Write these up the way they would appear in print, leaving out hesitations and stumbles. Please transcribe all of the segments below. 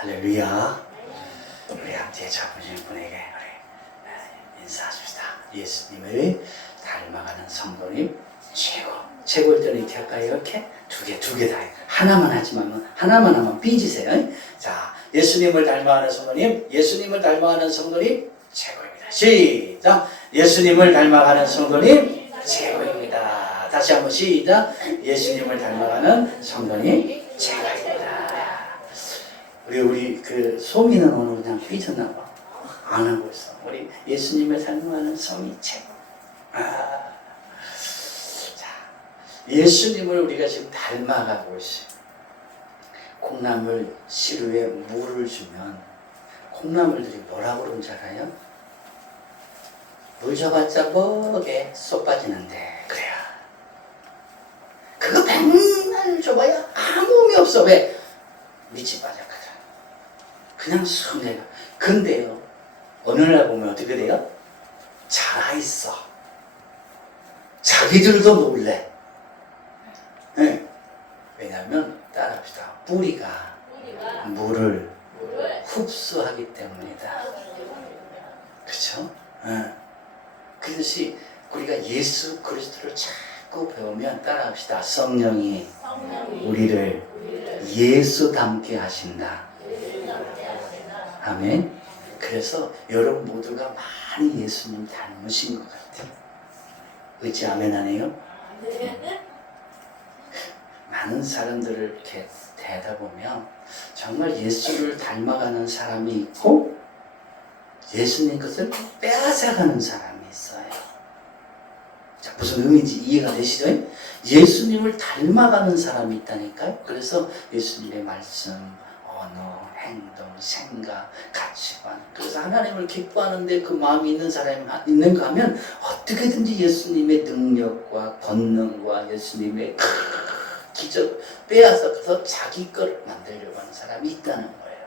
할렐루야. 우리 함께 잡으신 분에게 인사하십시다. 예수님을 닮아가는 성도님 최고일 때는 이렇게 할까요? 이렇게 두 개 다 해요. 하나만 하면 삐지세요. 자, 예수님을 닮아가는 성도님, 예수님을 닮아가는 성도님 최고입니다. 시작. 예수님을 닮아가는 성도님 최고입니다. 다시 한번 시작. 예수님을 닮아가는 성도님 최고입니다. 우리 그 소미는 오늘 그냥 삐졌나 봐. 안 하고 있어. 우리 예수님을 닮아가는 성이 최고. 자, 예수님을 우리가 지금 닮아가고 있어요. 콩나물 시루에 물을 주면 콩나물들이 뭐라고 그러는 줄 알아요? 물 줘봤자 뭐게 쏙 빠지는데 그래요. 그거 백날 줘봐야 아무 의미 없어. 왜? 밑이 빠져가잖아. 그냥 쑥 내가. 근데요, 어느 날 보면 어떻게 돼요? 자라있어. 자기들도 놀래. 네. 왜냐하면 따라합시다. 뿌리가 물을 흡수하기 때문이다. 그렇죠? 네. 그것이 우리가 예수 그리스도를 자꾸 배우면 따라합시다. 성령이 우리를 예수 닮게 하신다. 아멘. 그래서 여러분 모두가 많이 예수님 닮으신 것 같아요. 그렇지? 아멘 안 해요? 많은 사람들을 이렇게 대다 보면 정말 예수를 닮아가는 사람이 있고 예수님 것을 빼앗아가는 사람이 있어요. 자, 무슨 의미인지 이해가 되시죠? 예수님을 닮아가는 사람이 있다니까요. 그래서 예수님의 말씀, 언어, 행동, 생각, 가치관. 그래서 하나님을 기뻐하는데 그 마음이 있는 사람이 있는가 하면 어떻게든지 예수님의 능력과 권능과 예수님의 기적 빼앗아서 자기 걸 만들려고 하는 사람이 있다는 거예요.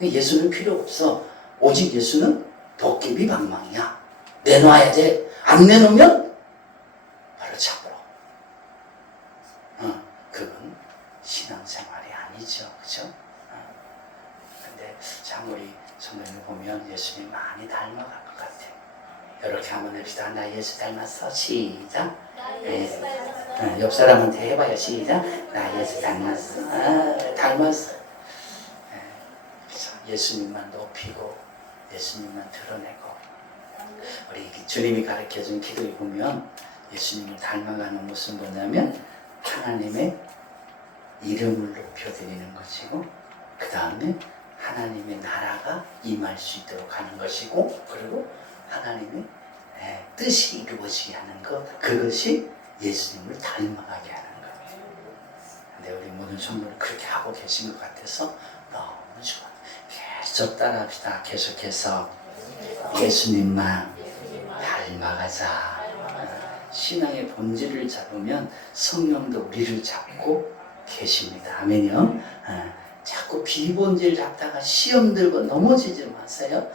예수는 필요 없어. 오직 예수는 도깨비 방망이야. 내놔야 돼. 안 내놓으면 바로 잡으러. 그건 신앙생활이 아니죠. 그죠? 근데 참 우리 성경을 보면 예수님 많이 닮아갈 것 같아요. 이렇게 한번 해봅시다. 나 예수 닮았어. 시작. 네. 옆 사람한테 해봐요. 시작. 나 예수 닮았어. 닮았어. 그래서 예수님만 높이고 예수님만 드러내고 우리 주님이 가르쳐준 기도에 보면 예수님을 닮아가는 모습은 뭐냐면 하나님의 이름을 높여드리는 것이고 그 다음에 하나님의 나라가 임할 수 있도록 하는 것이고 그리고 하나님의 뜻이 이루어지게 하는 것, 그것이 예수님을 닮아가게 하는 거예요. 근데 우리 모든 성도는 그렇게 하고 계신 것 같아서 너무 좋아요. 계속 따라합시다. 계속해서 예수님만 닮아가자. 신앙의 본질을 잡으면 성령도 우리를 잡고 계십니다. 아멘이요. 자꾸 비본질 잡다가 시험 들고 넘어지지 마세요.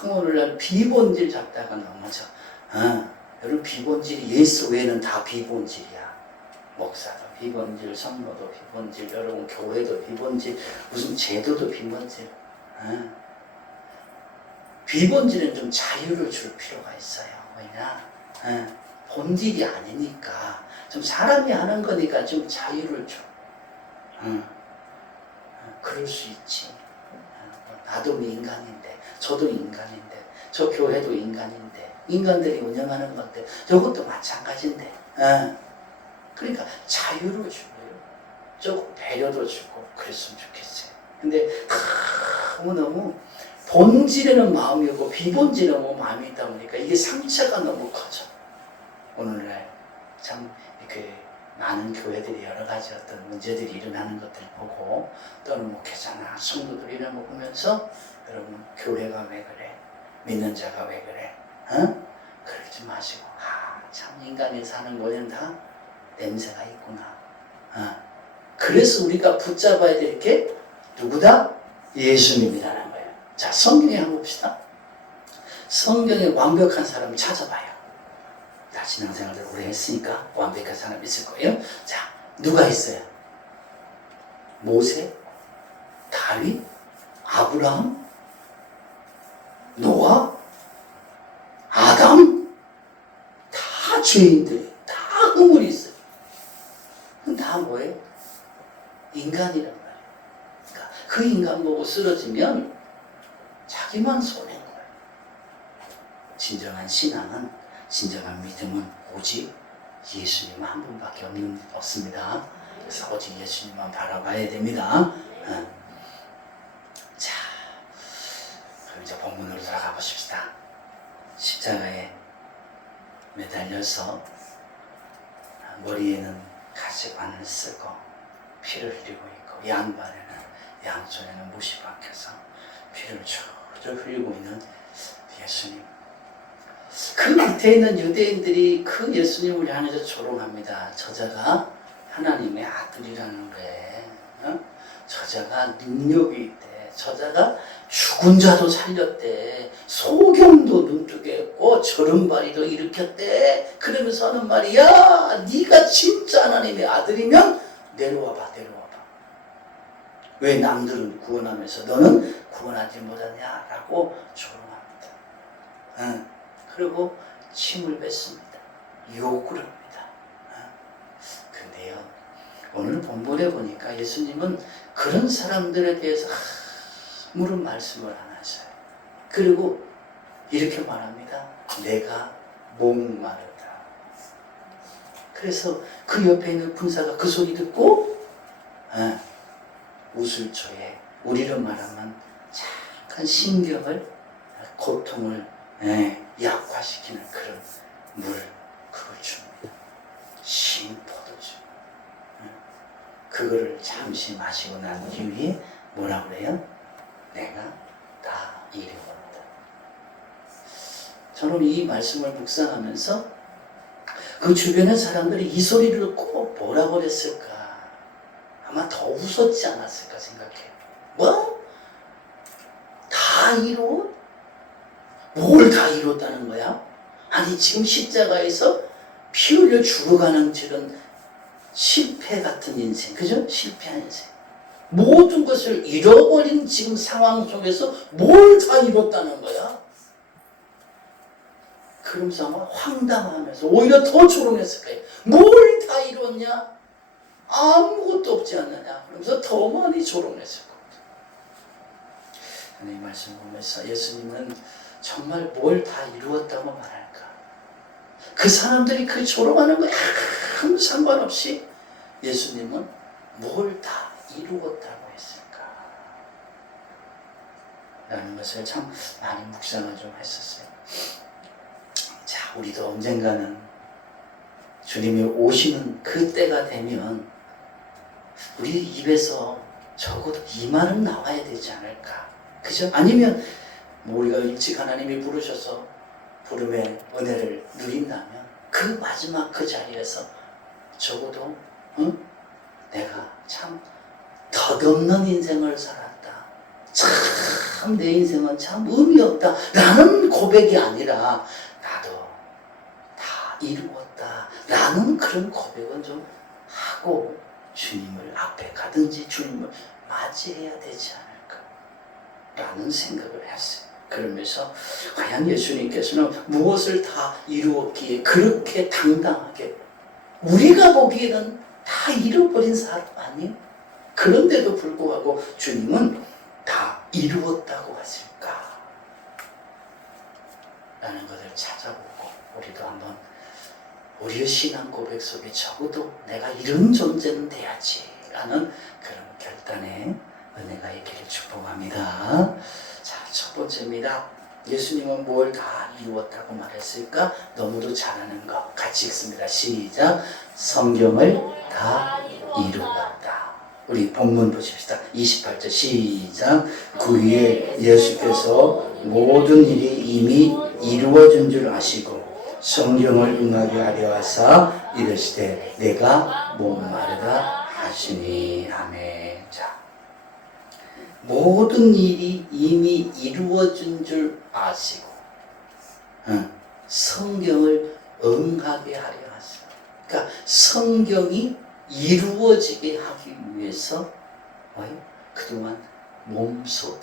너무 오늘날 비본질 잡다가 넘어져. 여러분 비본질이 예수 외에는 다 비본질이야. 목사도 비본질, 성도도 비본질, 여러분 교회도 비본질, 무슨 제도도 비본질. 비본질은 좀 자유를 줄 필요가 있어요. 왜냐? 본질이 아니니까 좀 사람이 하는 거니까 좀 자유를 줘. 그럴 수 있지. 나도 인간인데, 저도 인간인데, 저 교회도 인간인데, 인간들이 운영하는 건데, 저것도 마찬가지인데. 그러니까 자유를 주고요. 조금 배려도 주고 그랬으면 좋겠어요. 근데 너무 본질에는 마음이 없고 비본질에는 뭐 마음이 있다 보니까 이게 상처가 너무 커져. 오늘날 참 많은 교회들이 여러 가지 어떤 문제들이 일어나는 것들 보고 또는 목회자나 성도들이 이런 거 보면서 여러분 교회가 왜 그래? 믿는 자가 왜 그래? 그러지 마시고 참 인간이 사는 곳엔 다 냄새가 있구나. 그래서 우리가 붙잡아야 될 게 누구다? 예수님이라는 거예요. 자, 성경에 한번 봅시다. 성경에 완벽한 사람 찾아봐요. 다 신앙생활을 오래 했으니까 완벽한 사람 있을 거예요. 자, 누가 있어요? 모세, 다윗, 아브라함, 노아, 아담 다 죄인들이 다 허물이 있어요. 그건 다 뭐예요? 인간이란 말이에요. 그러니까 그 인간 보고 쓰러지면 자기만 손해인 거예요. 진정한 신앙은, 진정한 믿음은 오직 예수님 한 분밖에 없습니다. 그래서 오직 예수님만 바라봐야 됩니다. 자, 그럼 이제 본문으로 돌아가 보십시다. 십자가에 매달려서 머리에는 가시관을 쓰고 피를 흘리고 있고 양발에는, 양손에는 못이 박혀서 피를 줄줄 흘리고 있는 예수님. 그 밑에 있는 유대인들이 그 예수님을 향해서 조롱합니다. 저자가 하나님의 아들이라는 거예요. 저자가 능력이 있대. 저자가 죽은 자도 살렸대. 소경도 눈뜨게 했고 저른바리도 일으켰대. 그러면서 하는 말이, 야, 네가 진짜 하나님의 아들이면 내려와봐. 왜 남들은 구원하면서 너는 구원하지 못하냐? 라고 조롱합니다. 그리고 침을 뱉습니다. 욕을 합니다. 근데요, 오늘 본문에 보니까 예수님은 그런 사람들에 대해서 아무런 말씀을 안 하셔요. 그리고 이렇게 말합니다. 내가 목마르다. 그래서 그 옆에 있는 군사가 그 소리 듣고 우슬초에, 우리로 말하면 잠깐 신경을, 고통을 약화시키는 그런 물, 그걸 줍니다. 신포도주. 그거를 잠시 마시고 난 이후에 뭐라 그래요? 내가 다 이루었다. 저는 이 말씀을 묵상하면서 그 주변의 사람들이 이 소리를 듣고 뭐라고 그랬을까? 아마 더 웃었지 않았을까 생각해요. 뭐? 다 이루어? 뭘 다 이뤘다는 거야? 아니 지금 십자가에서 피 흘려 죽어가는 저런 실패 같은 인생, 그죠? 실패한 인생. 모든 것을 잃어버린 지금 상황 속에서 뭘 다 이뤘다는 거야? 그러면서 아마 황당하면서 오히려 더 조롱했을 거예요. 뭘 다 이뤘냐? 아무것도 없지 않느냐? 그러면서 더 많이 조롱했을 겁니다. 이 말씀 보면서 예수님은 정말 뭘 다 이루었다고 말할까? 그 사람들이 그 조롱하는 거에 아무 상관없이 예수님은 뭘 다 이루었다고 했을까? 라는 것을 참 많이 묵상을 좀 했었어요. 자, 우리도 언젠가는 주님이 오시는 그 때가 되면 우리 입에서 적어도 이 말은 나와야 되지 않을까? 그죠? 아니면 우리가 일찍 하나님이 부르셔서 부름의 은혜를 누린다면 그 마지막 그 자리에서 적어도 내가 참 덧없는 인생을 살았다. 참 내 인생은 참 의미 없다. 라는 고백이 아니라 나도 다 이루었다. 라는 그런 고백은 좀 하고 주님을 앞에 가든지 주님을 맞이해야 되지 않을까? 라는 생각을 했어요. 그러면서 과연 예수님께서는 무엇을 다 이루었기에 그렇게 당당하게 우리가 보기에는 다 잃어버린 사람 아니에요? 그런데도 불구하고 주님은 다 이루었다고 하실까? 라는 것을 찾아보고 우리도 한번 우리의 신앙 고백 속에 적어도 내가 이런 존재는 돼야지 라는 그런 결단의 은혜가 있기를 축복합니다. 자, 첫 번째입니다. 예수님은 뭘 다 이루었다고 말했을까? 너무도 잘하는 것 같이 읽습니다. 시작. 성경을 다 이루었다. 우리 본문 보십시다. 28절 시작. 그 위에 예수께서 모든 일이 이미 이루어진 줄 아시고 성경을 응하게 하려 하사 이르시되 내가 목마르다 하시니. 아멘. 자, 모든 일이 이미 이루어진 줄 아시고 성경을 응하게 하려 하시고, 그러니까 성경이 이루어지게 하기 위해서 그동안 몸소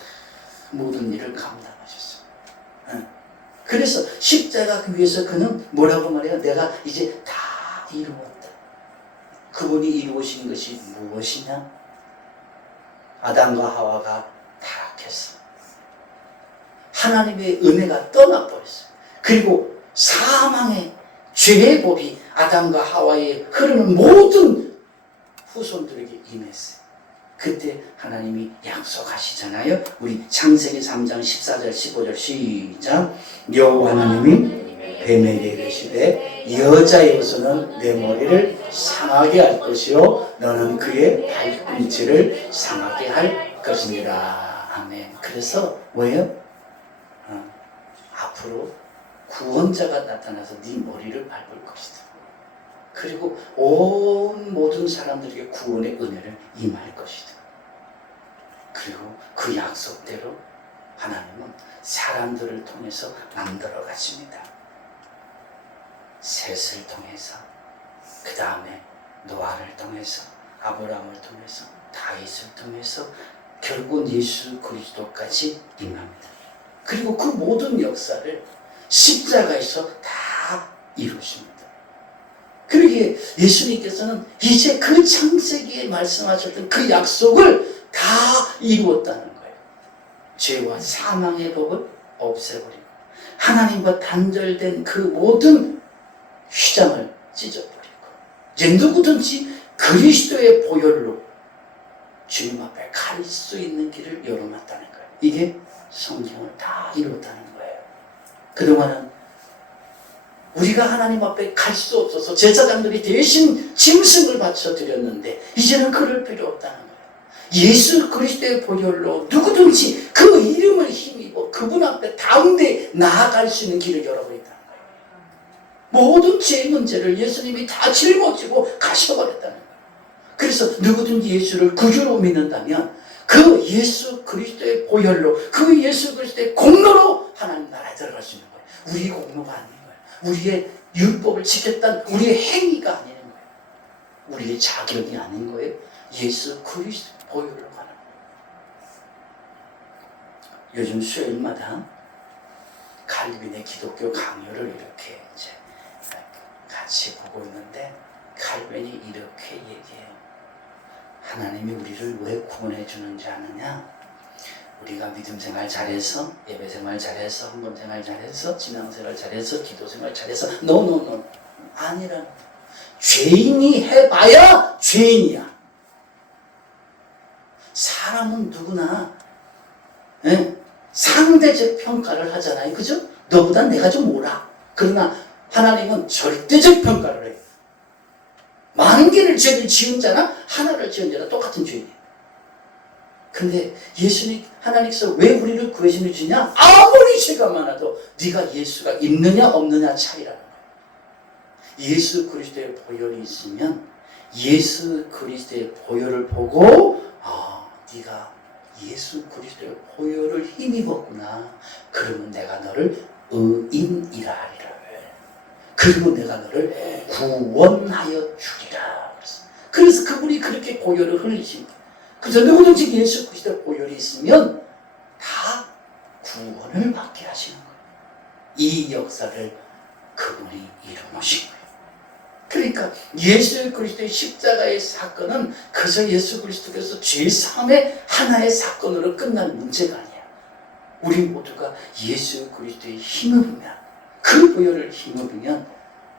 모든 일을 감당하셨어요. 그래서 십자가 위에서 그는 뭐라고 말해요? 내가 이제 다 이루었다. 그분이 이루신 것이 무엇이냐? 아담과 하와가 타락했어. 하나님의 은혜가 떠나버렸어요. 그리고 사망의 죄의 법이 아담과 하와에 흐르는 모든 후손들에게 임했어요. 그때 하나님이 약속하시잖아요. 우리 창세기 3장 14절 15절 시작. 여호와 하나님이 뱀에게 이르시되 여자여서는 내 머리를 상하게 할 것이요 너는 그의 발꿈치를 상하게 할 것이니라. 아멘. 그래서 뭐예요? 앞으로 구원자가 나타나서 네 머리를 밟을 것이다. 그리고 온 모든 사람들에게 구원의 은혜를 임할 것이다. 그리고 그 약속대로 하나님은 사람들을 통해서 만들어 가십니다. 셋을 통해서, 그 다음에 노아를 통해서, 아브라함을 통해서, 다윗을 통해서 결국 예수 그리스도까지 임합니다. 그리고 그 모든 역사를 십자가에서 다 이루십니다. 그러기에 예수님께서는 이제 그 창세기에 말씀하셨던 그 약속을 다 이루었다는 거예요. 죄와 사망의 법을 없애버리고 하나님과 단절된 그 모든 휘장을 찢어버리고 이제 누구든지 그리스도의 보혈로 주님 앞에 갈 수 있는 길을 열어놨다는 거예요. 이게 성경을 다 이루었다는 거예요. 그동안은 우리가 하나님 앞에 갈 수 없어서 제사장들이 대신 짐승을 바쳐 드렸는데 이제는 그럴 필요 없다는 거예요. 예수 그리스도의 보혈로 누구든지 그 이름을 힘입어 그분 앞에 다운데 나아갈 수 있는 길을 열어버렸다는 거예요. 모든 죄의 문제를 예수님이 다 짊어지고 가셔버렸다는 거예요. 그래서 누구든지 예수를 구주로 믿는다면 그 예수 그리스도의 보혈로 그 예수 그리스도의 공로로 하나님 나라에 들어갈 수 있는 거예요. 우리 공로가 아닌 거예요. 우리의 율법을 지켰던 우리의 행위가 아닌 거예요. 우리의 자격이 아닌 거예요. 예수 그리스도 보혈로 가는 거예요. 요즘 수요일마다 칼빈의 기독교 강요를 이렇게 이제 같이 보고 있는데 칼빈이 이렇게 얘기해요. 하나님이 우리를 왜 구원해 주는지 아느냐? 우리가 믿음 생활 잘해서, 예배 생활 잘해서, 헌금 생활 잘해서, 신앙 생활 잘해서, 기도 생활 잘해서, 노. 아니라 죄인이 해봐야 죄인이야. 사람은 누구나 상대적 평가를 하잖아요. 그죠? 너보다 내가 좀 옳아. 그러나 하나님은 절대적 평가를 해요. 많은 개를 죄를 지은 자나 하나를 지은 자나 똑같은 죄인이에요. 근데 예수님, 하나님께서 왜 우리를 구해주는 주냐? 아무리 죄가 많아도 네가 예수가 있느냐 없느냐 차이라는 거예요. 예수 그리스도의 보혈이 있으면 예수 그리스도의 보혈을 보고 네가 예수 그리스도의 보혈을 힘입었구나. 그러면 내가 너를 의인이라 하리라. 그리고 내가 너를 구원하여 주리라. 그래서 그분이 그렇게 보혈을 흘리십니다. 그래서 누구든지 예수 그리스도의 보혈이 있으면 다 구원을 받게 하시는 거예요. 이 역사를 그분이 이루신 거예요. 그러니까 예수 그리스도의 십자가의 사건은 그저 예수 그리스도께서 죄사함의 하나의 사건으로 끝난 문제가 아니야. 우리 모두가 예수 그리스도의 힘을 보면, 그 보혈을 힘입으면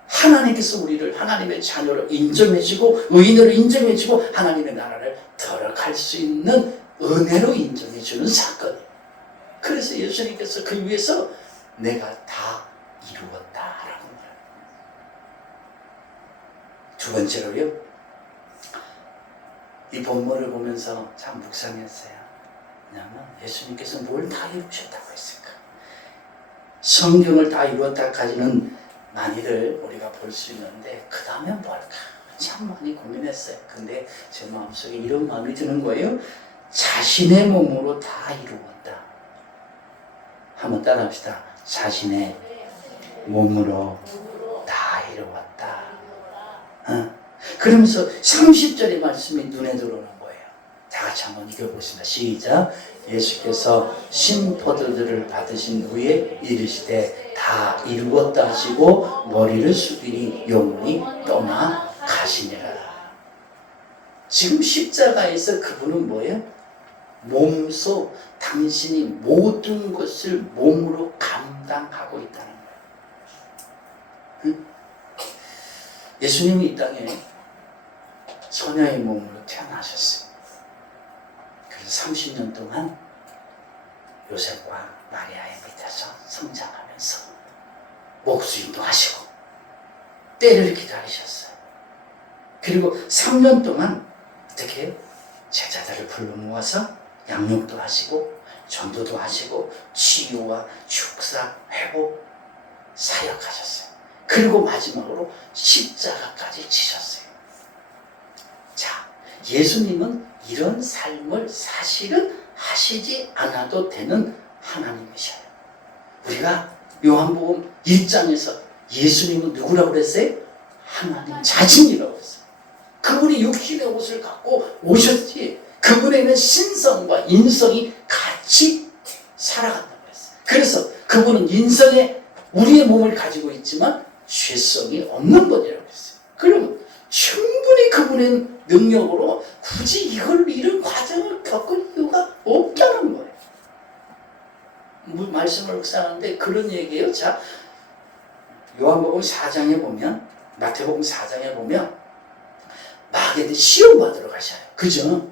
하나님께서 우리를 하나님의 자녀로 인정해주고 의인으로 인정해주고 하나님의 나라를 들어갈 수 있는 은혜로 인정해주는 사건이에요. 그래서 예수님께서 그 위에서 내가 다 이루었다라고 말해요. 두 번째로요, 이 본문을 보면서 참 묵상했어요. 왜냐하면 예수님께서 뭘 다 이루셨다고 했을까? 성경을 다 이루었다까지는 많이들 우리가 볼 수 있는데 그 다음에 뭘까? 참 많이 고민했어요. 근데 제 마음속에 이런 마음이 드는 거예요. 자신의 몸으로 다 이루었다. 한번 따라합시다. 자신의 몸으로 다 이루었다. 그러면서 30절의 말씀이 눈에 들어오는 거예요. 다 같이 같이 한번 읽어보겠습니다. 시작. 예수께서 신포도주를 받으신 후에 이르시되 다 이루었다 하시고 머리를 숙이니 영혼이 떠나 가시니라. 지금 십자가에서 그분은 뭐예요? 몸소 당신이 모든 것을 몸으로 감당하고 있다는 거예요. 응? 예수님이 이 땅에 처녀의 몸으로 태어나셨어요. 그래서 30년 동안 요셉과 마리아의 밑에서 성장하면서 목수임도 하시고 때를 기다리셨어요. 그리고 3년 동안 어떻게 해요? 제자들을 불러 모아서 양육도 하시고 전도도 하시고 치유와 축사, 회복, 사역하셨어요. 그리고 마지막으로 십자가까지 지셨어요. 자, 예수님은 이런 삶을 사실은 하시지 않아도 되는 하나님이셔요. 우리가 요한복음 1장에서 예수님은 누구라고 그랬어요? 하나님 자신이라고 그랬어요. 그분이 육신의 옷을 갖고 오셨지, 그분에는 신성과 인성이 같이 살아간다고 했어요. 그래서 그분은 인성에 우리의 몸을 가지고 있지만 죄성이 없는 분이라고 했어요. 그러면 충분히 그분의 능력으로 굳이 이런 과정을 겪을 이유가 없다는 거예요. 말씀을 묵상하는데 그런 얘기예요. 자, 요한복음 4장에 보면, 마태복음 4장에 보면 마귀한테 시험 받으러 가셔요. 그죠?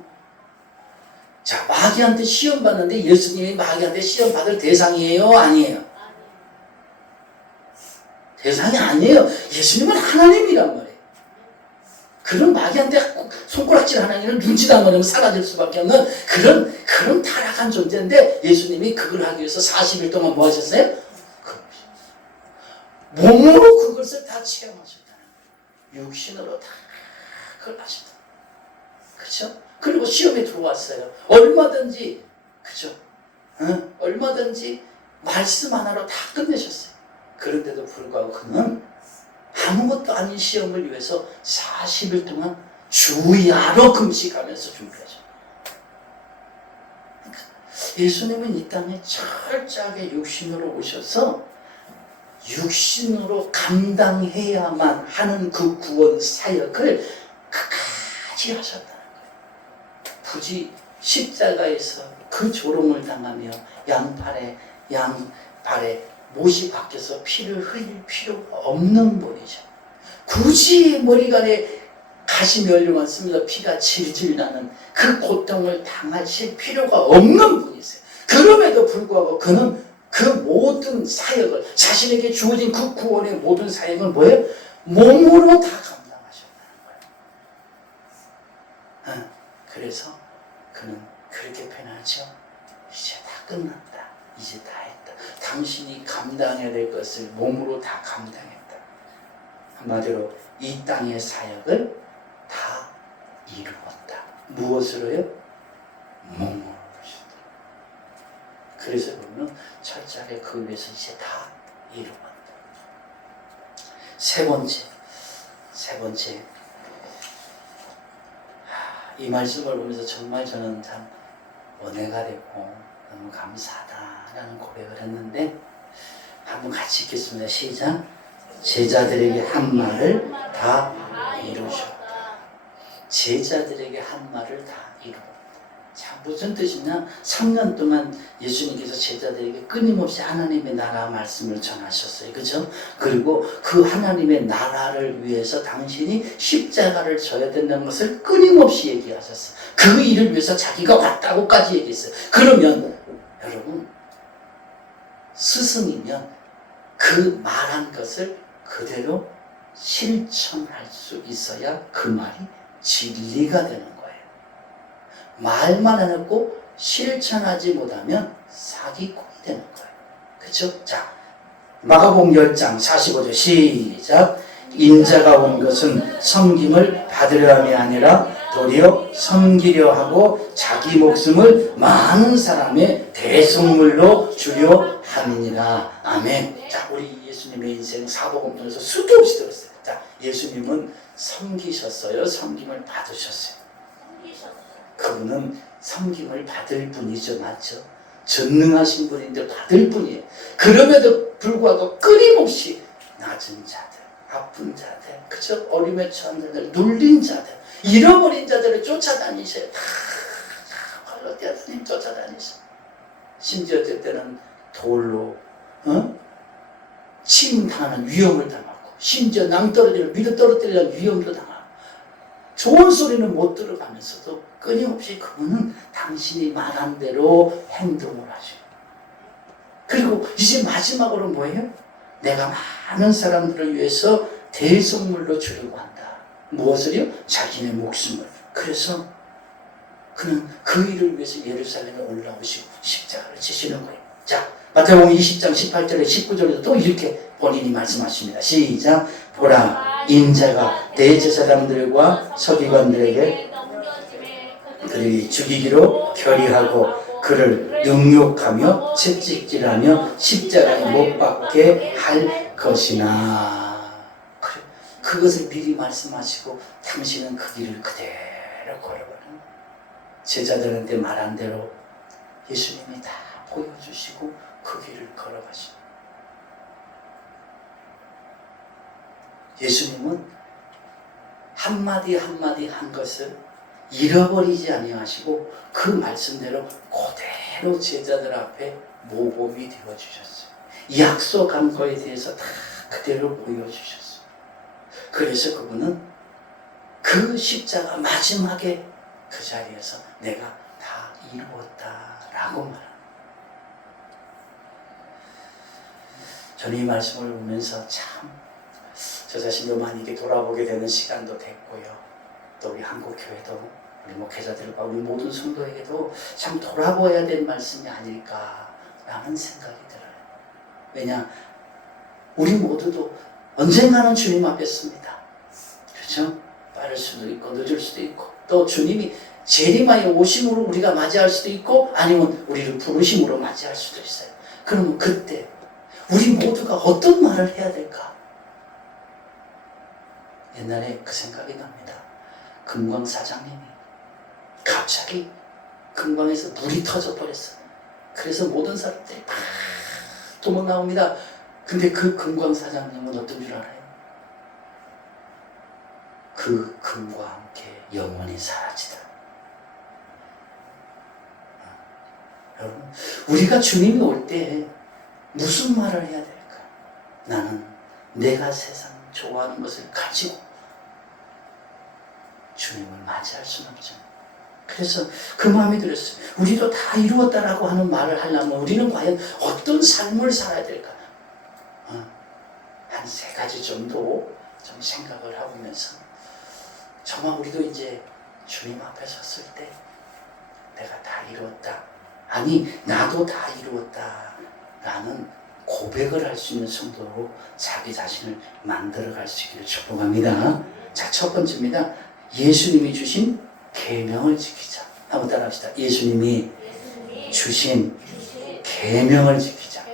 자, 마귀한테 시험 받는데 예수님이 마귀한테 시험 받을 대상이에요? 아니에요? 대상이 아니에요. 예수님은 하나님이란 말이에요. 그런 마귀한테 손가락질 하나님은 눈치도 안 보내면 사라질 수밖에 없는 그런 타락한 존재인데 예수님이 그걸 하기 위해서 40일 동안 뭐 하셨어요? 몸으로 그것을 다 체험하셨다는 거예요. 육신으로 다 그걸 하셨다. 그렇죠? 그리고 시험에 들어왔어요. 얼마든지, 그죠? 얼마든지 말씀 하나로 다 끝내셨어요. 그런데도 불구하고 그는 아무것도 아닌 시험을 위해서 40일 동안 주야로 금식하면서 준비하죠. 그러니까 예수님은 이 땅에 철저하게 육신으로 오셔서 육신으로 감당해야만 하는 그 구원 사역을 끝까지 하셨다는 거예요. 굳이 십자가에서 그 조롱을 당하며 양팔에 못이 박혀서 피를 흘릴 필요가 없는 분이죠. 굳이 머리간에 가시 멸류관 씁니다. 피가 질질 나는 그 고통을 당하실 필요가 없는 분이세요. 그럼에도 불구하고 그는 그 모든 사역을, 자신에게 주어진 그 구원의 모든 사역을 뭐예요? 몸으로 다 감당하셨다는 거예요. 그래서 그는 그렇게 표현하죠. 이제 다 끝났다. 이제 다 했다. 당신이 감당해야 될 것을 몸으로 다 감당했다. 한마디로 이 땅의 사역을 다 이루었다. 무엇으로요? 몸으로. 그래서 보면 철저하게 그 위해서 이제 다 이루었다. 세 번째, 이 말씀을 보면서 정말 저는 참 은혜가 되고 너무 감사하다라는 고백을 했는데 한번 같이 읽겠습니다. 시작. 제자들에게 한 말을 다 이루셨다. 제자들에게 한 말을 다 이루었다. 자, 무슨 뜻이냐? 3년 동안 예수님께서 제자들에게 끊임없이 하나님의 나라 말씀을 전하셨어요. 그죠? 그리고 그 하나님의 나라를 위해서 당신이 십자가를 져야 된다는 것을 끊임없이 얘기하셨어요. 그 일을 위해서 자기가 왔다고까지 얘기했어요. 그러면 여러분, 스승이면 그 말한 것을 그대로 실천할 수 있어야 그 말이 진리가 되는 거예요. 말만 해놓고 실천하지 못하면 사기꾼이 되는 거예요. 그렇죠? 자, 마가복음 10장 45절 시작. 인자가 온 것은 섬김을 받으려 함이 아니라 도리어 섬기려 하고 자기 목숨을 많은 사람의 대속물로 주려 함이니라. 아멘. 자, 우리 예수님의 인생 사복음 통해서 수도 없이 들었어요. 자, 예수님은 섬기셨어요? 섬김을 받으셨어요? 그분은 섬김을 받을 분이죠. 맞죠? 전능하신 분인데 받을 분이에요. 그럼에도 불구하고 끊임없이 낮은 자들, 아픈 자들, 그저 어림에 처한 자들, 눌린 자들, 잃어버린 자들을 쫓아다니셔요. 다 발로 뛰어다니며 쫓아다니셔요. 심지어 어쩔 때는 돌로 침당하는 위험을 당하고, 심지어 낭떠러지를 밀어 떨어뜨리려는 위험도 당하고, 좋은 소리는 못 들어가면서도 끊임없이 그분은 당신이 말한 대로 행동을 하셔요. 그리고 이제 마지막으로 뭐예요? 내가 많은 사람들을 위해서 대속물로 주려고 한다. 무엇을요? 자기네 목숨을. 그래서 그는 그 일을 위해서 예루살렘에 올라오시고 십자가를 지시는 거예요. 자, 마태복음 20장 18절에 19절에도 또 이렇게 본인이 말씀하십니다. 시작. 보라, 인자가 대제사장들과 서기관들에게 그들이 죽이기로 결의하고 그를 능욕하며 채찍질하며 십자가에 못 박게 할 것이나. 그래, 그것을 미리 말씀하시고 당신은 그 길을 그대로 걸어가는 제자들한테 말한 대로 예수님이 다 보여주시고 그 길을 걸어가시고, 예수님은 한마디 한마디 한 것을 잃어버리지 아니하시고 그 말씀대로 그대로 제자들 앞에 모범이 되어주셨어요. 약속한 거에 대해서 다 그대로 보여주셨어요. 그래서 그분은 그 십자가 마지막에 그 자리에서 내가 다 이루었다라고 말합니다. 저는 이 말씀을 보면서 참 저 자신도 많이 이렇게 돌아보게 되는 시간도 됐고요. 또 우리 한국교회도 우리 목회자들과 우리 모든 성도에게도 참 돌아보아야 될 말씀이 아닐까라는 생각이 들어요. 왜냐? 우리 모두도 언젠가는 주님 앞에 섭니다. 그렇죠? 빠를 수도 있고 늦을 수도 있고, 또 주님이 재림하여 오심으로 우리가 맞이할 수도 있고, 아니면 우리를 부르심으로 맞이할 수도 있어요. 그러면 그때 우리 모두가 어떤 말을 해야 될까? 옛날에 그 생각이 납니다. 금광 사장님이 갑자기 금광에서 물이 터져 버렸어요. 그래서 모든 사람들이 막 도망 나옵니다. 근데 그 금광 사장님은 어떤 줄 알아요? 그 금과 함께 영원히 사라지다. 여러분, 우리가 주님이 올 때 무슨 말을 해야 될까? 나는 내가 세상 좋아하는 것을 가지고 주님을 맞이할 수는 없잖아요. 그래서 그 마음이 들었어요. 우리도 다 이루었다라고 하는 말을 하려면 우리는 과연 어떤 삶을 살아야 될까? 한 3가지 정도 좀 생각을 하면서, 정말 우리도 이제 주님 앞에 섰을 때 내가 다 이루었다, 아니 나도 다 이루었다 라는 고백을 할 수 있는 성도로 자기 자신을 만들어갈 수 있기를 축복합니다. 자, 첫 번째입니다. 예수님이 주신 계명을 지키자. 한번 따라합시다. 예수님이 주신 계명을 지키자.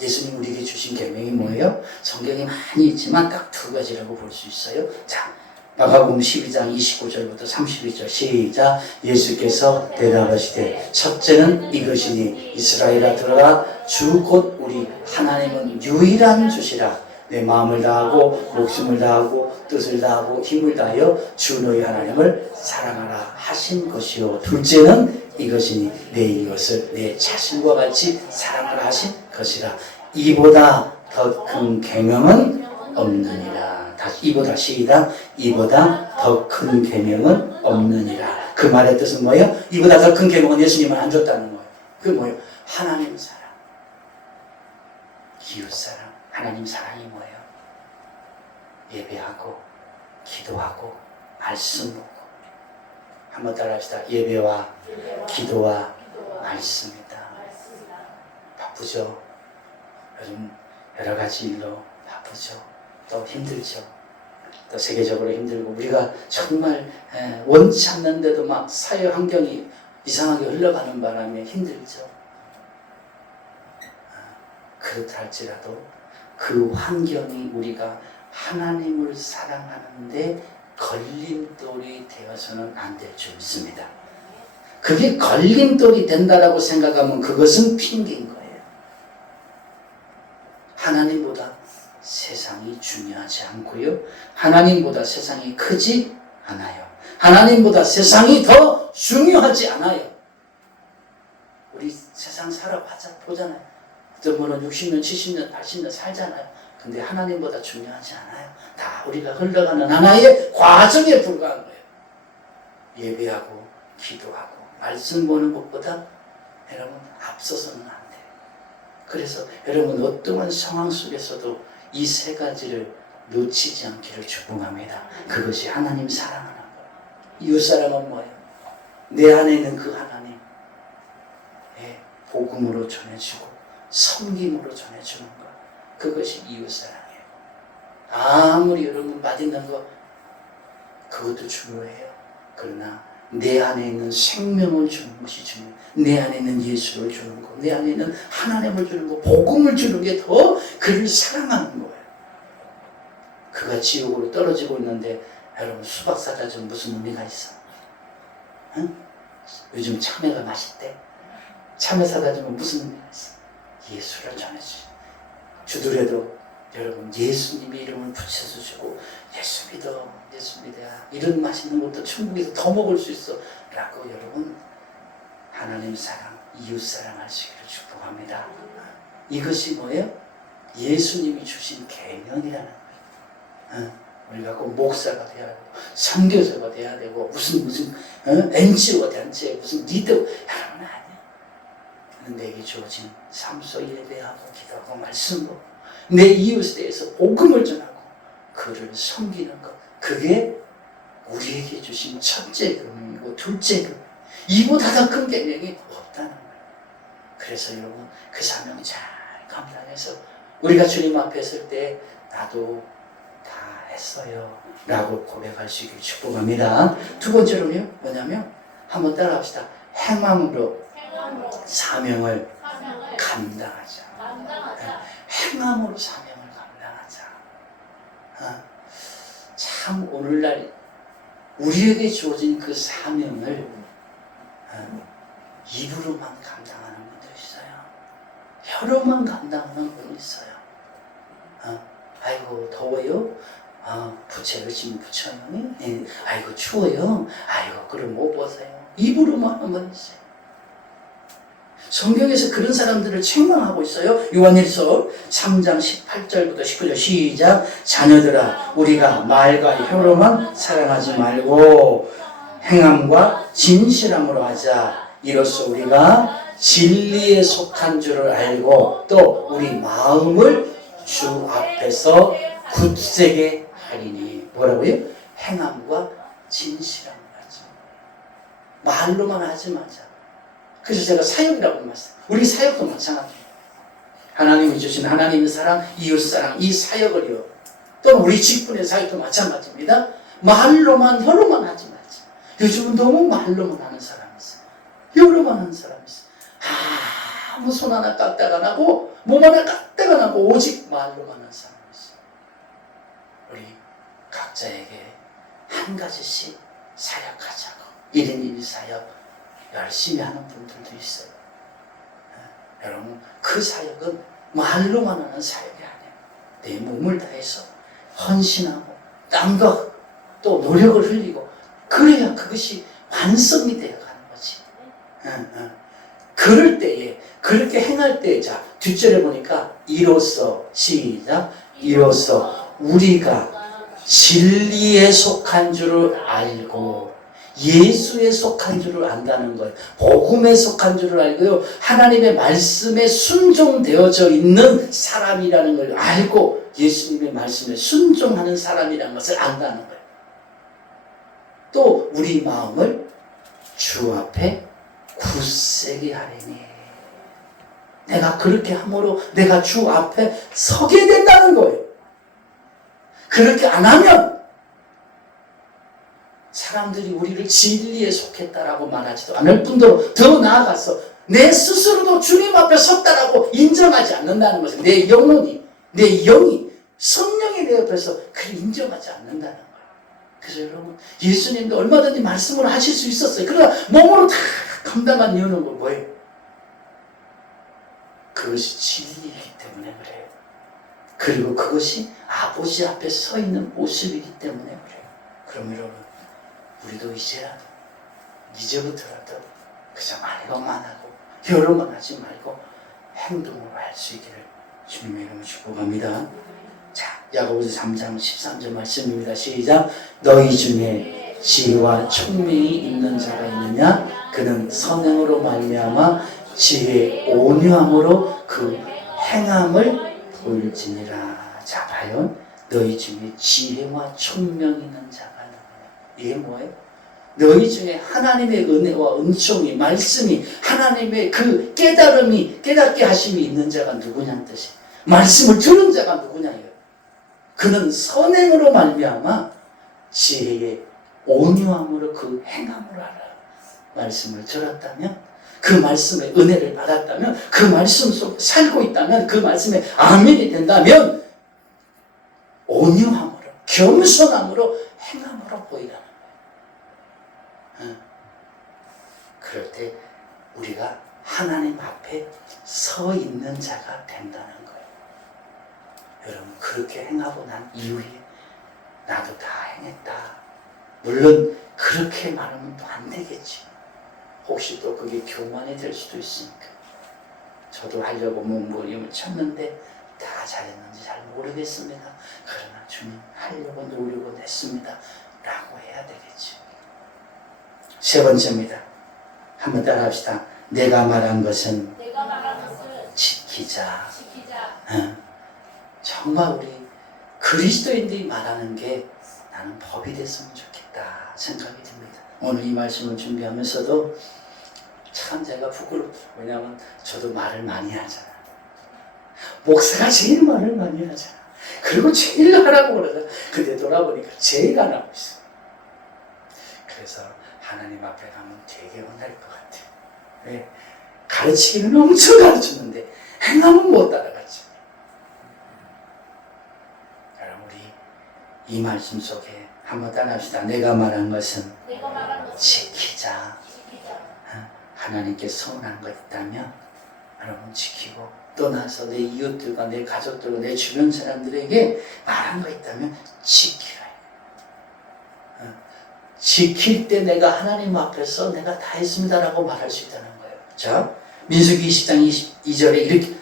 예수님 우리에게 주신 계명이 뭐예요? 성경에 많이 있지만 딱 2가지라고 볼 수 있어요. 자, 마가복음 12장 29절부터 32절 시작. 예수께서 대답하시되 첫째는 이것이니 이스라엘아 들어라, 주 곧 우리 하나님은 유일한 주시라. 내 마음을 다하고 목숨을 다하고 뜻을 다하고 힘을 다하여 주 너희 하나님을 사랑하라 하신 것이요. 둘째는 이것이니 내 이웃을 내 자신과 같이 사랑하라 하신 것이라. 이보다 더 큰 계명은 없느니라. 다시 이보다 시작. 이보다 더 큰 계명은 없느니라. 그 말의 뜻은 뭐예요? 이보다 더 큰 계명은 예수님은 안 줬다는 거예요. 그게 뭐예요? 하나님 사랑, 이웃 사랑. 하나님 사랑이 뭐예요? 예배하고 기도하고 말씀 보고. 한번 따라합시다. 예배와 기도와 말씀이다. 바쁘죠? 요즘 여러 가지 일로 바쁘죠? 또 힘들죠? 또 세계적으로 힘들고, 우리가 정말 원치 않는데도 막 사회 환경이 이상하게 흘러가는 바람에 힘들죠? 그렇다 할지라도 그 환경이 우리가 하나님을 사랑하는데 걸림돌이 되어서는 안 될 줄 믿습니다. 그게 걸림돌이 된다라고 생각하면 그것은 핑계인 거예요. 하나님보다 세상이 중요하지 않고요. 하나님보다 세상이 크지 않아요. 하나님보다 세상이 더 중요하지 않아요. 우리 세상 보잖아요. 어떤 분은 60년, 70년, 80년 살잖아요. 근데 하나님보다 중요하지 않아요. 다 우리가 흘러가는 하나의 과정에 불과한 거예요. 예배하고 기도하고 말씀 보는 것보다 여러분 앞서서는 안 돼요. 그래서 여러분 어떠한 상황 속에서도 이 세 가지를 놓치지 않기를 축복합니다. 그것이 하나님 사랑하는 거예요. 이웃사랑은 뭐예요? 내 안에 있는 그 하나님 복음으로 전해주고 섬김으로 전해주는 것, 그것이 이웃사랑이에요. 아무리 여러분 맛있는 거 그것도 중요해요. 그러나 내 안에 있는 생명을 주는 것이 중요해요. 내 안에 있는 예수를 주는 것, 내 안에 있는 하나님을 주는 것, 복음을 주는 게 더 그를 사랑하는 거예요. 그가 지옥으로 떨어지고 있는데 여러분 수박 사다 준 무슨 의미가 있어? 응? 요즘 참외가 맛있대. 참외 사다 주면 무슨 의미가 있어? 예수를 전해주지. 주들에도 여러분 예수님의 이름을 붙여서 주고 예수 믿어, 예수 믿어야 이런 맛있는 것도 천국에서 더 먹을 수 있어 라고 여러분 하나님 사랑, 이웃 사랑할 수 있기를 축복합니다. 이것이 뭐예요? 예수님이 주신 계명이라는 거예요. 우리가 꼭 목사가 돼야 되고 선교사가 돼야 되고 무슨 NGO가 단체 무슨 리더 여러분 아니에요. 내게 주어진 삶 속 예배하고 기도하고 말씀으로 내 이웃에 대해서 복음을 전하고 그를 섬기는 것, 그게 우리에게 주신 첫째 계명이고 둘째 계명, 이보다 더 큰 계명이 없다는 거예요. 그래서 여러분 그 사명 잘 감당해서 우리가 주님 앞에 설 때 나도 다 했어요 라고 고백할 수 있기를 축복합니다. 두 번째로는요 뭐냐면 한번 따라합시다. 행함으로 사명을 감당하자. 행함으로 사명을 감당하자. 참 오늘날 우리에게 주어진 그 사명을 입으로만 감당하는 분도 있어요. 혀로만 감당하는 분이 있어요. 아이고 더워요? 부채 열심히 붙여요. 아이고 추워요? 아이고 그럼 못 벗어요. 입으로만 하는 분이 있어요. 성경에서 그런 사람들을 책망하고 있어요. 요한일서 3장 18절부터 19절 시작. 자녀들아 우리가 말과 혀로만 사랑하지 말고 행함과 진실함으로 하자. 이로써 우리가 진리에 속한 줄을 알고 또 우리 마음을 주 앞에서 굳세게 하리니. 뭐라고요? 행함과 진실함으로 하자. 말로만 하지 마자. 그래서 제가 사역이라고 말했어요. 우리 사역도 마찬가지예요. 하나님이 주신 하나님의 사랑, 이웃 사랑, 이 사역을요. 또는 우리 직분의 사역도 마찬가지입니다. 말로만, 혀로만 하지 말자. 요즘은 너무 말로만 하는 사람이 있어요. 혀로만 하는 사람이 있어요. 아무 손 하나 깎다가 나고 몸 하나 깎다가 나고 오직 말로만 하는 사람이 있어요. 우리 각자에게 한 가지씩 사역하자고. 1인 1 사역 열심히 하는 분들도 있어요. 여러분 그 사역은 말로만 하는 사역이 아니에요. 내 몸을 다해서 헌신하고 땀과 또 노력을 흘리고 그래야 그것이 완성이 되어가는 거지. 그럴 때에 그렇게 행할 때 자 뒷절에 보니까 이로써 시작 이로써 우리가 진리에 속한 줄을 알고 예수에 속한 줄을 안다는 거예요. 복음에 속한 줄을 알고요. 하나님의 말씀에 순종되어져 있는 사람이라는 걸 알고 예수님의 말씀에 순종하는 사람이라는 것을 안다는 거예요. 또 우리 마음을 주 앞에 굳세게 하리니. 내가 그렇게 함으로 내가 주 앞에 서게 된다는 거예요. 그렇게 안 하면 사람들이 우리를 진리에 속했다라고 말하지도 않을 뿐더러 더 나아가서 내 스스로도 주님 앞에 섰다라고 인정하지 않는다는 것은 내 영혼이, 내 영이, 성령이 내 옆에서 그를 인정하지 않는다는 거예요. 그래서 여러분, 예수님도 얼마든지 말씀으로 하실 수 있었어요. 그러나 몸으로 다 감당한 이유는 뭐예요? 그것이 진리이기 때문에 그래요. 그리고 그것이 아버지 앞에 서 있는 모습이기 때문에 그래요. 그럼 여러분, 우리도 이제부터라도 그저 말로만 하고 여로만 하지 말고 행동으로 할 수 있기를 주님의 이름으로 축복합니다. 자, 야고보서 3장 13절 말씀입니다. 시작. 너희 중에 지혜와 총명이 있는 자가 있느냐? 그는 선행으로 말미암아 지혜 온유함으로 그 행함을 보일지니라. 자, 봐요. 너희 중에 지혜와 총명이 있는 자가 누구냐? 이게 뭐예요? 너희 중에 하나님의 은혜와 은총이, 말씀이, 하나님의 그 깨달음이, 깨닫게 하심이 있는 자가 누구냐는 뜻이. 말씀을 들은 자가 누구냐예요. 그는 선행으로 말미암아 지혜의 온유함으로 그 행함을 알아. 말씀을 들었다면, 그 말씀의 은혜를 받았다면, 그 말씀 속에 살고 있다면, 그 말씀에 아멘이 된다면 온유함으로, 겸손함으로, 행함으로 보이라는 거예요. 그럴 때 우리가 하나님 앞에 서 있는 자가 된다는 거예요. 여러분, 그렇게 행하고 난 이후에 나도 다 행했다. 물론 그렇게 말하면 또 안 되겠지. 혹시 또 그게 교만이 될 수도 있으니까. 저도 하려고 몸부림을 쳤는데 다 잘했는지 잘 모르겠습니다. 그러나 주님, 하려고 노력은 했습니다. 라고 해야 되겠지. 세 번째입니다. 한번 따라 합시다. 내가 말한 것은 지키자. 정말 우리 그리스도인들이 말하는 게 나는 법이 됐으면 좋겠다 생각이 듭니다. 오늘 이 말씀을 준비하면서도 참 제가 부끄럽죠. 왜냐하면 저도 말을 많이 하잖아. 목사가 제일 말을 많이 하잖아. 그리고 제일 하라고 그러잖아. 근데 돌아보니까 제일 안 하고 있어. 그래서 하나님 앞에 가면 되게 혼날 것 같아. 왜? 가르치기는 엄청 가르쳤는데 행하면 못 따라가지. 여러분, 우리 이 말씀 속에 한번 따라합시다. 내가 말한 것은 지키자. 하나님께 서운한 것 있다면 여러분 지키고, 떠나서 내 이웃들과 내 가족들과 내 주변 사람들에게 말한 거 있다면 지키라. 지킬 때 내가 하나님 앞에서 내가 다 했습니다라고 말할 수 있다는 거예요. 자, 민수기 20장 22절에 이렇게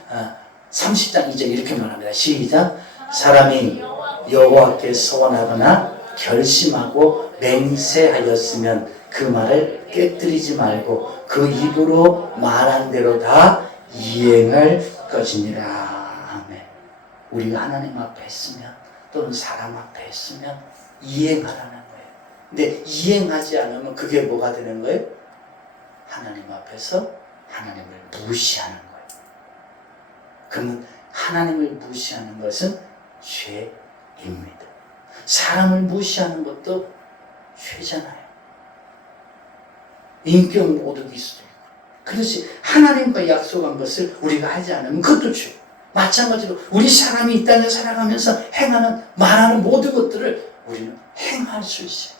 30장 2절 이렇게 말합니다. 시작. 사람이 여호와께 서원하거나 결심하고 맹세하였으면 그 말을 깨뜨리지 말고 그 입으로 말한 대로 다 이행할 것이니라. 아멘. 우리가 하나님 앞에 했으면 또는 사람 앞에 했으면 이행하라는 거예요. 근데 이행하지 않으면 그게 뭐가 되는 거예요? 하나님 앞에서 하나님을 무시하는 거예요. 그러면 하나님을 무시하는 것은 죄입니다. 사람을 무시하는 것도 죄잖아요. 인격 모독일 수도 있고. 그렇지, 하나님과 약속한 것을 우리가 하지 않으면 그것도 죄. 마찬가지로 우리 사람이 이 땅에 살아가면서 행하는, 말하는 모든 것들을 우리는 행할 수 있어요.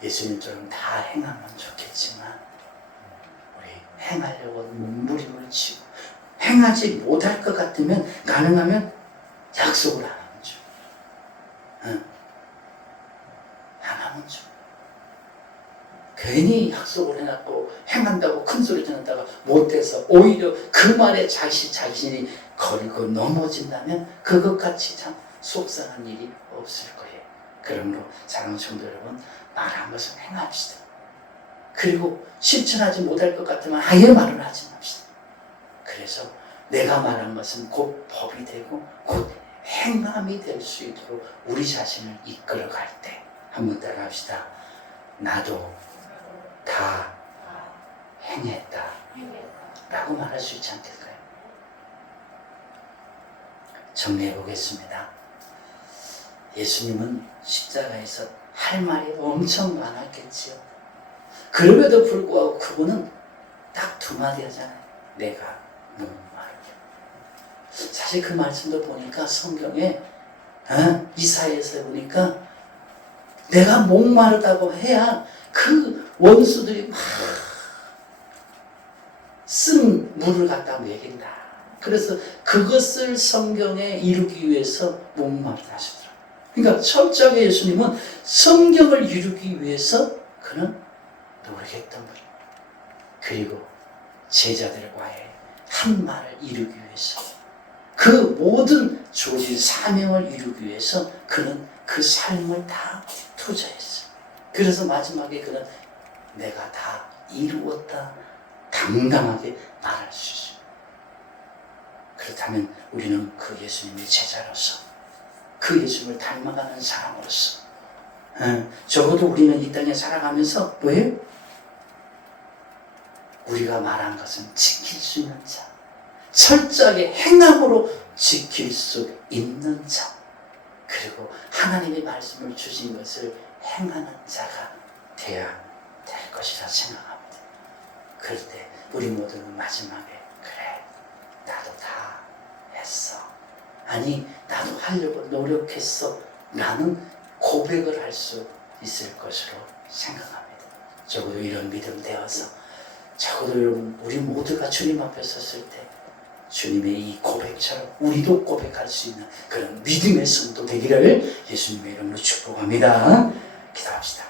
예수님처럼 다 행하면 좋겠지만 우리 행하려고 몸부림을 치고 행하지 못할 것 같으면 가능하면 약속을 안 하면 줘. 안 하면 줘. 괜히 약속을 해놨고 행한다고 큰 소리 지른다가 못해서 오히려 그 말에 자신이 걸리고 넘어진다면 그것같이 참 속상한 일이 없을 거예요. 그러므로 사랑하는 성도 여러분, 말한 것은 행합시다. 그리고 실천하지 못할 것 같으면 아예 말을 하지 맙시다. 그래서 내가 말한 것은 곧 법이 되고 곧 행함이 될 수 있도록 우리 자신을 이끌어갈 때 한번 따라 합시다. 나도 다 행했다 라고 말할 수 있지 않을까요? 정리해 보겠습니다. 예수님은 십자가에서 할 말이 엄청 많았겠지요. 그럼에도 불구하고 그분은 딱 두 마디 하잖아요. 내가 목마르게. 사실 그 말씀도 보니까 성경에 이사야에서 보니까 내가 목마르다고 해야 그 원수들이 막 쓴 물을 갖다 먹인다. 그래서 그것을 성경에 이루기 위해서 목마르다 하시더라고요. 그러니까 철저하게 예수님은 성경을 이루기 위해서 그는 노력했던 분이에요. 그리고 제자들과의 한 말을 이루기 위해서 그 모든 조직 사명을 이루기 위해서 그는 그 삶을 다 투자했어요. 그래서 마지막에 그는 내가 다 이루었다 당당하게 말할 수 있어요. 그렇다면 우리는 그 예수님의 제자로서 그 예수님을 닮아가는 사람으로서 적어도 우리는 이 땅에 살아가면서 왜? 우리가 말한 것은 지킬 수 있는 자, 철저하게 행함으로 지킬 수 있는 자, 그리고 하나님의 말씀을 주신 것을 행하는 자가 되어야 될 것이라 생각합니다. 그럴 때 우리 모두는 마지막에 그래 나도 다 했어, 아니 나도 하려고 노력했어 라는 고백을 할 수 있을 것으로 생각합니다. 적어도 이런 믿음 되어서 적어도 여러분 우리 모두가 주님 앞에 섰을 때 주님의 이 고백처럼 우리도 고백할 수 있는 그런 믿음의 성도 되기를 예수님의 이름으로 축복합니다. 기도합시다.